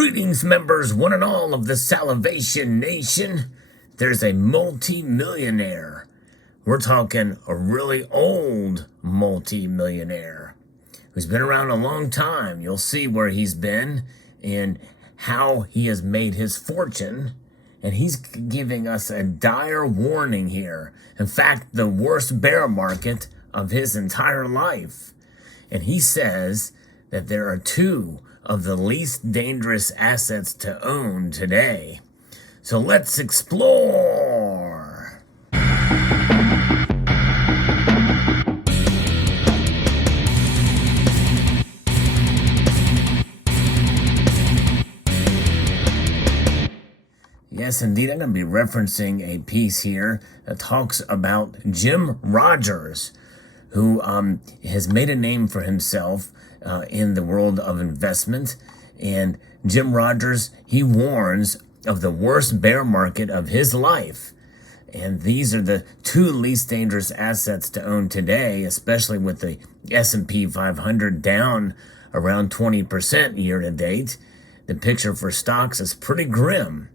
Greetings, members, one and all of the Salivation Nation. There's a multi-millionaire. We're talking a really old multi-millionaire who's been around a long time. You'll see where he's been and how he has made his fortune. And he's giving us a dire warning here. In fact, the worst bear market of his entire life. And he says that there are two of the least dangerous assets to own today. So let's explore. Yes, indeed, I'm going to be referencing a piece here that talks about Jim Rogers, who has made a name for himself in the world of investment. And Jim Rogers, he warns of the worst bear market of his life. And these are the two least dangerous assets to own today, especially with the S&P 500 down around 20% year to date. The picture for stocks is pretty grim.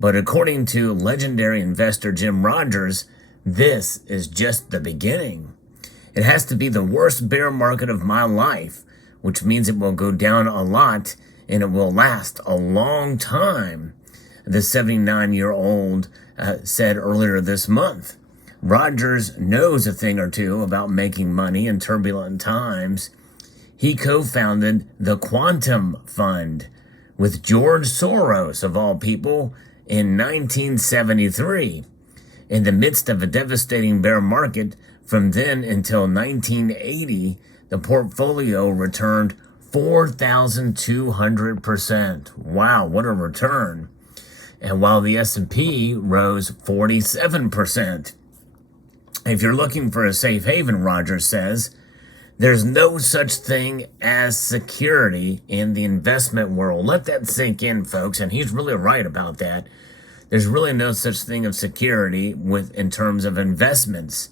But according to legendary investor Jim Rogers, this is just the beginning. It has to be the worst bear market of my life, which means it will go down a lot and it will last a long time, the 79-year-old said earlier this month. Rogers knows a thing or two about making money in turbulent times. He co-founded the Quantum Fund with George Soros, of all people, in 1973. In the midst of a devastating bear market, from then until 1980, the portfolio returned 4,200%. Wow, what a return. And while the S&P rose 47%. If you're looking for a safe haven, Rogers says, there's no such thing as security in the investment world. Let that sink in, folks, and he's really right about that. There's really no such thing of security in terms of investments.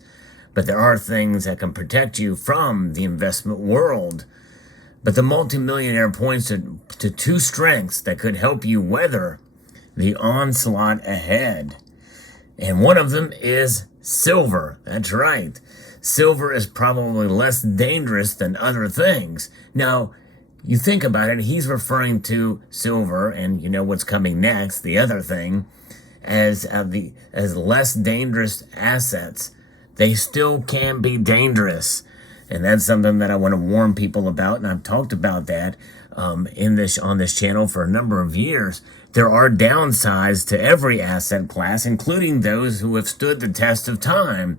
But there are things that can protect you from the investment world. But the multimillionaire points to two strengths that could help you weather the onslaught ahead. And one of them is silver. That's right. Silver is probably less dangerous than other things. Now, you think about it, he's referring to silver, and you know what's coming next, the other thing, as less dangerous assets. They still can be dangerous. And that's something that I want to warn people about. And I've talked about that on this channel for a number of years. There are downsides to every asset class, including those who have stood the test of time,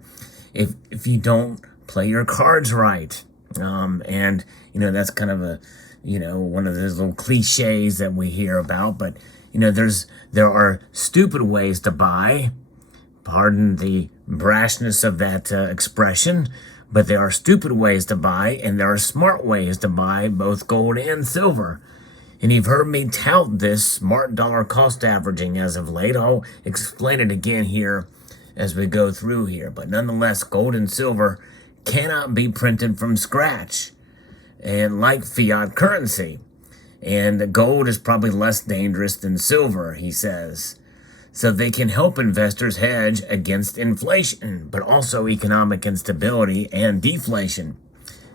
if you don't play your cards right. And, you know, that's kind of one of those little cliches that we hear about. But, you know, there are stupid ways to buy. Pardon the brashness of that expression, but there are stupid ways to buy and there are smart ways to buy both gold and silver. And you've heard me tout this smart dollar cost averaging as of late. I'll explain it again here as we go through here. But nonetheless, gold and silver cannot be printed from scratch, and like fiat currency. And gold is probably less dangerous than silver, he says. So they can help investors hedge against inflation, but also economic instability and deflation.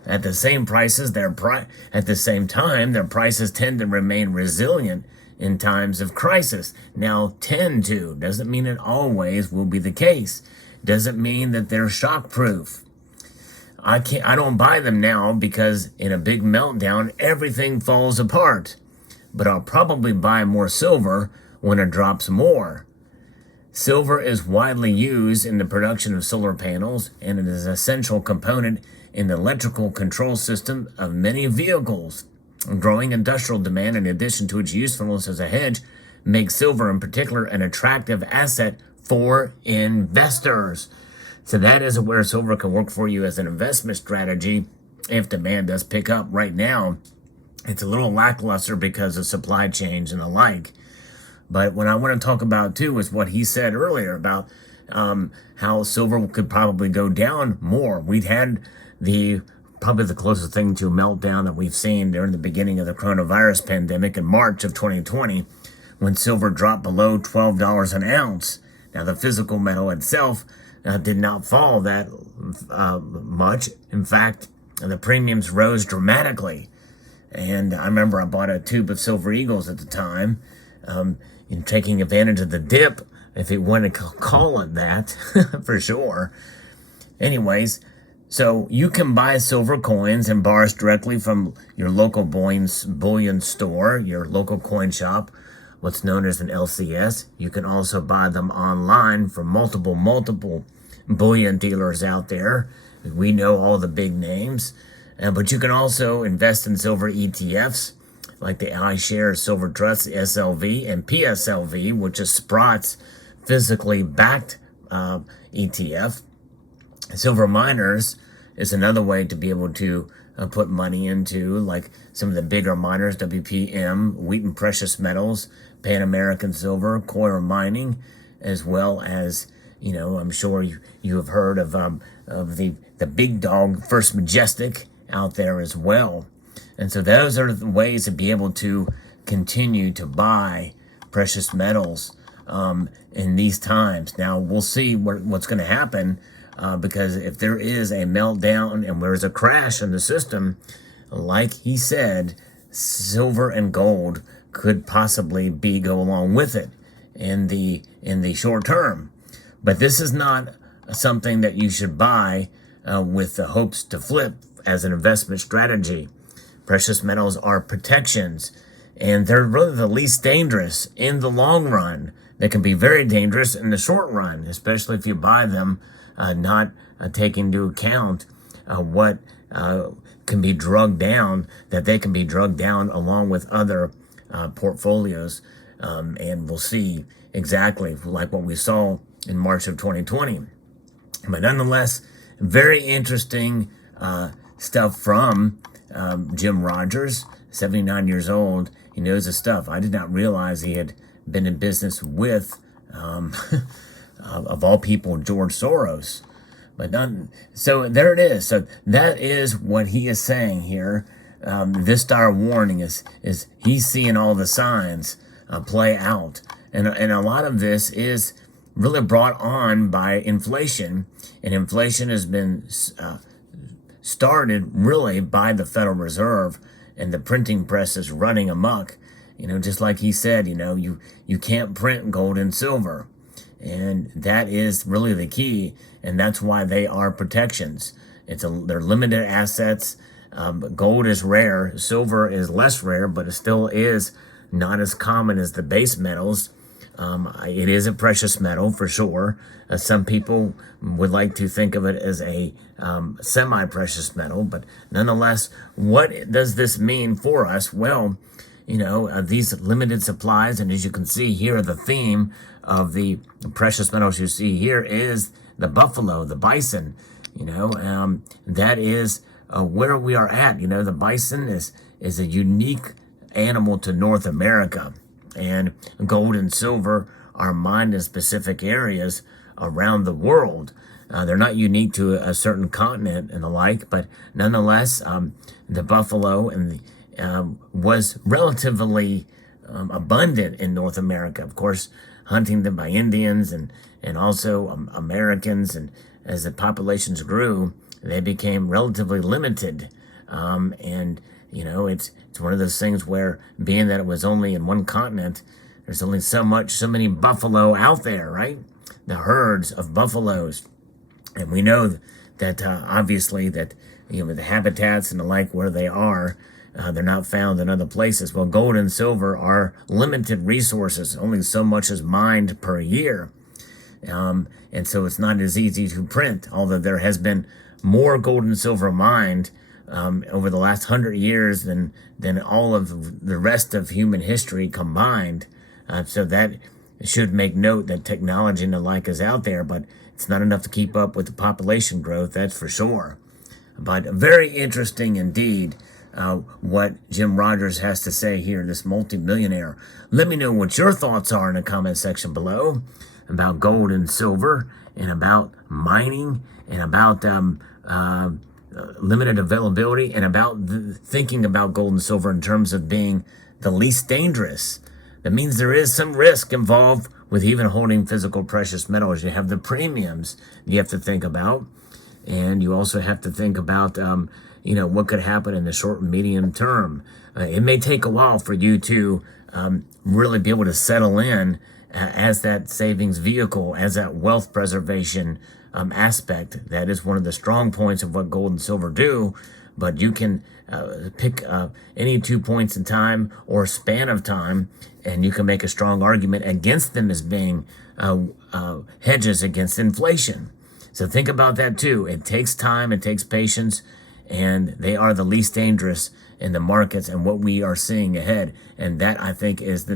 At the same prices, at the same time, their prices tend to remain resilient in times of crisis. Now, tend to doesn't mean it always will be the case. Doesn't mean that they're shock-proof. I don't buy them now because in a big meltdown, everything falls apart. But I'll probably buy more silver when it drops more. Silver is widely used in the production of solar panels, and it is an essential component in the electrical control system of many vehicles. Growing industrial demand, in addition to its usefulness as a hedge, makes silver in particular an attractive asset for investors. So that is where silver can work for you as an investment strategy if demand does pick up. Right now, it's a little lackluster because of supply chains and the like. But what I want to talk about, too, is what he said earlier about how silver could probably go down more. We'd had the probably the closest thing to a meltdown that we've seen during the beginning of the coronavirus pandemic in March of 2020, when silver dropped below $12 an ounce. Now, the physical metal itself did not fall that much. In fact, the premiums rose dramatically. And I remember I bought a tube of Silver Eagles at the time, taking advantage of the dip, if you want to call it that, for sure. Anyways, so you can buy silver coins and bars directly from your local bullion store, your local coin shop, what's known as an LCS. You can also buy them online from multiple bullion dealers out there. We know all the big names. But you can also invest in silver ETFs, like the iShares Silver Trust, SLV, and PSLV, which is Sprott's physically backed ETF. Silver miners is another way to be able to put money into, like some of the bigger miners, WPM, Wheaton Precious Metals, Pan American Silver, Coir Mining, as well as, I'm sure you have heard of the big dog First Majestic out there as well. And so those are the ways to be able to continue to buy precious metals in these times. Now, we'll see what's going to happen, because if there is a meltdown and there's a crash in the system, like he said, silver and gold could possibly go along with it in the short term. But this is not something that you should buy with the hopes to flip as an investment strategy. Precious metals are protections, and they're really the least dangerous in the long run. They can be very dangerous in the short run, especially if you buy them not taking into account what can be drugged down, that they can be drugged down along with other portfolios. And we'll see exactly like what we saw in March of 2020. But nonetheless, very interesting stuff from Jim Rogers, 79 years old. He knows his stuff. I did not realize he had been in business with, of all people, George Soros. But so there it is. So that is what he is saying here. This dire warning is he's seeing all the signs play out. And a lot of this is really brought on by inflation. And inflation has been started really by the Federal Reserve, and the printing press is running amok. Just like he said, you can't print gold and silver. And that is really the key. And that's why they are protections. They're limited assets. Gold is rare. Silver is less rare, but it still is not as common as the base metals. It is a precious metal for sure. Some people would like to think of it as a semi-precious metal, but nonetheless, what does this mean for us? Well, these limited supplies, and as you can see here, the theme of the precious metals you see here is the buffalo, the bison. That is where we are at. The bison is a unique animal to North America. And gold and silver are mined in specific areas around the world. They're not unique to a certain continent and the like, but nonetheless, the buffalo was relatively abundant in North America. Of course, hunting them by Indians and also Americans, and as the populations grew, they became relatively limited. It's one of those things where, being that it was only in one continent, there's only so many buffalo out there, right? The herds of buffaloes. And we know that obviously that, the habitats and the like where they are, they're not found in other places. Well, gold and silver are limited resources. Only so much is mined per year. And so it's not as easy to print, although there has been more gold and silver mined over the last 100 years than all of the rest of human history combined. So that should make note that technology and the like is out there, but it's not enough to keep up with the population growth, that's for sure. But very interesting indeed what Jim Rogers has to say here, this multimillionaire. Let me know what your thoughts are in the comment section below about gold and silver, and about mining, and about limited availability, and about thinking about gold and silver in terms of being the least dangerous. That means there is some risk involved with even holding physical precious metals. You have the premiums you have to think about, and you also have to think about what could happen in the short and medium term. It may take a while for you to really be able to settle in as that savings vehicle, as that wealth preservation aspect. That is one of the strong points of what gold and silver do. But you can pick any 2 points in time or span of time, and you can make a strong argument against them as being hedges against inflation. So think about that too. It takes time, it takes patience, and they are the least dangerous in the markets and what we are seeing ahead. And that, I think, is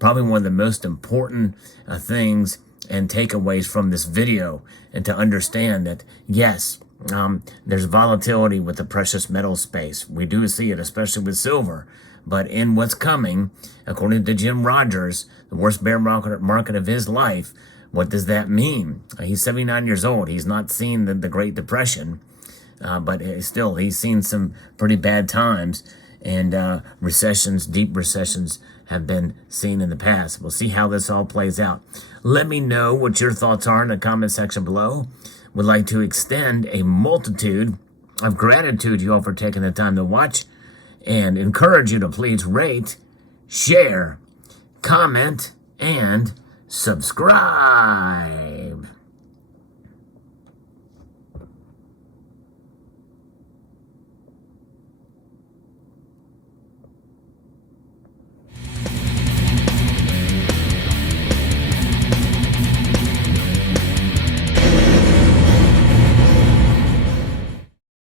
probably one of the most important things and takeaways from this video, and to understand that, yes, there's volatility with the precious metal space. We do see it, especially with silver. But in what's coming, according to Jim Rogers, the worst bear market of his life, what does that mean? He's 79 years old. He's not seen the Great Depression, but still, he's seen some pretty bad times. And recessions, deep recessions, have been seen in the past. We'll see how this all plays out. Let me know what your thoughts are in the comment section below. Would like to extend a multitude of gratitude to you all for taking the time to watch, and encourage you to please rate, share, comment, and subscribe.